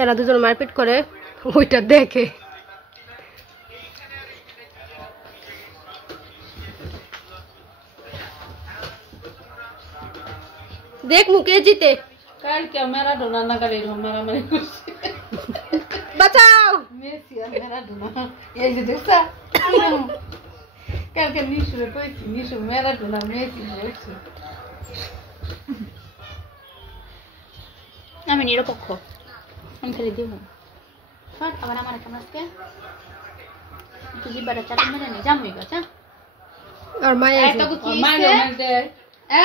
এরা দুজন মারপিট করে ওইটা দেখে। দেখ মুকে জিতে কাল কে ম্যারাডোনা না গালি মারামারি করছে। বাঁচাও মেসি আর ম্যারাডোনা এই যে দেখছা কালকে নিশুরে কইছি নিশু ম্যারাডোনা মেসি দেখছে। আমি নিরপেক্ষ, আমি খালি দিব আবার আমার একটা মাছকে তুই জিব্বাটা চাটা মেরে নে জামুই গাছ। আর মায়া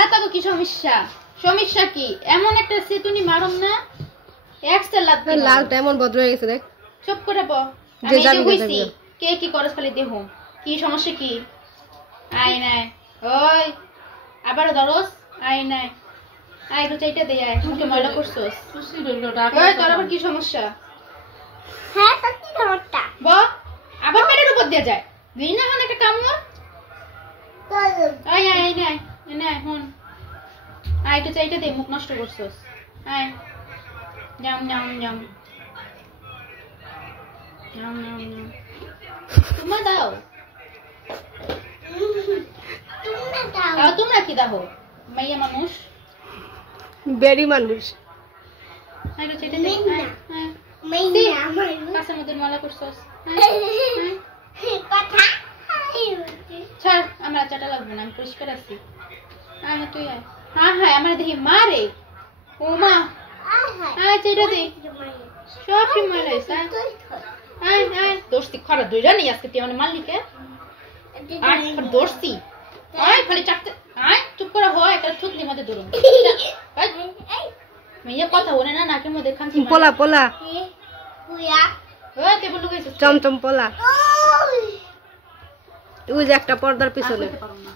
এত কি সমস্যা? সমস্যা কি? এমন একটা সেতুনি মারুম না একসে লাগবে। লালটা এমন বদল হয়ে গেছে দেখ। চুপ করে ব। যে আমি যাবি, যে কইছি যাবি। কে কি করছ খালি দেহ। কি সমস্যা কি? আই নাই ওই আবার দরস আই নাই আই তো চাইটা দে আই মুখে ময়লা করছস। সুসি রইলো ডাকা। ওই তোর আবার কি সমস্যা? হ্যাঁ সত্যি সমস্যা ব আবার পেটের উপর দিয়ে যায়। দিই না হন একটা কামড়। আই আই আই নাই নাই হন আই তো চাইটা দে মুখ নষ্ট করছস। আই জাম জাম জাম জাম জাম জাম তুমি দাও। তোমরা কি দাও? মাইয়া মানুষ বেরি মানুষ। আই তো চাইটা দে। কাছের মধ্যে মালা করছস। ছাড় আমার চাটা লাগবে না, আমি পরিষ্কার আছি। আয় না তুই আয়। হ্যাঁ হ্যাঁ আমার দেখি মারে ও মা। আয় চাইটা দে সব কি মারাইস। আয় আয় দোস্তি খারাপ দুইটা নেই আজকে তুই আমার মালিকে। আয় দোস্তি আয় খালি চাকতে আয় চুপ করে হয় একটা থুতনির মধ্যে ধরুন। মাইয়া কথা বলে না নাকের মধ্যে খানছি। পোলা পোলা ওই টেবিল লুকাইছিস চমচম পোলা। ওই যে একটা পর্দার পিছনে। পারো না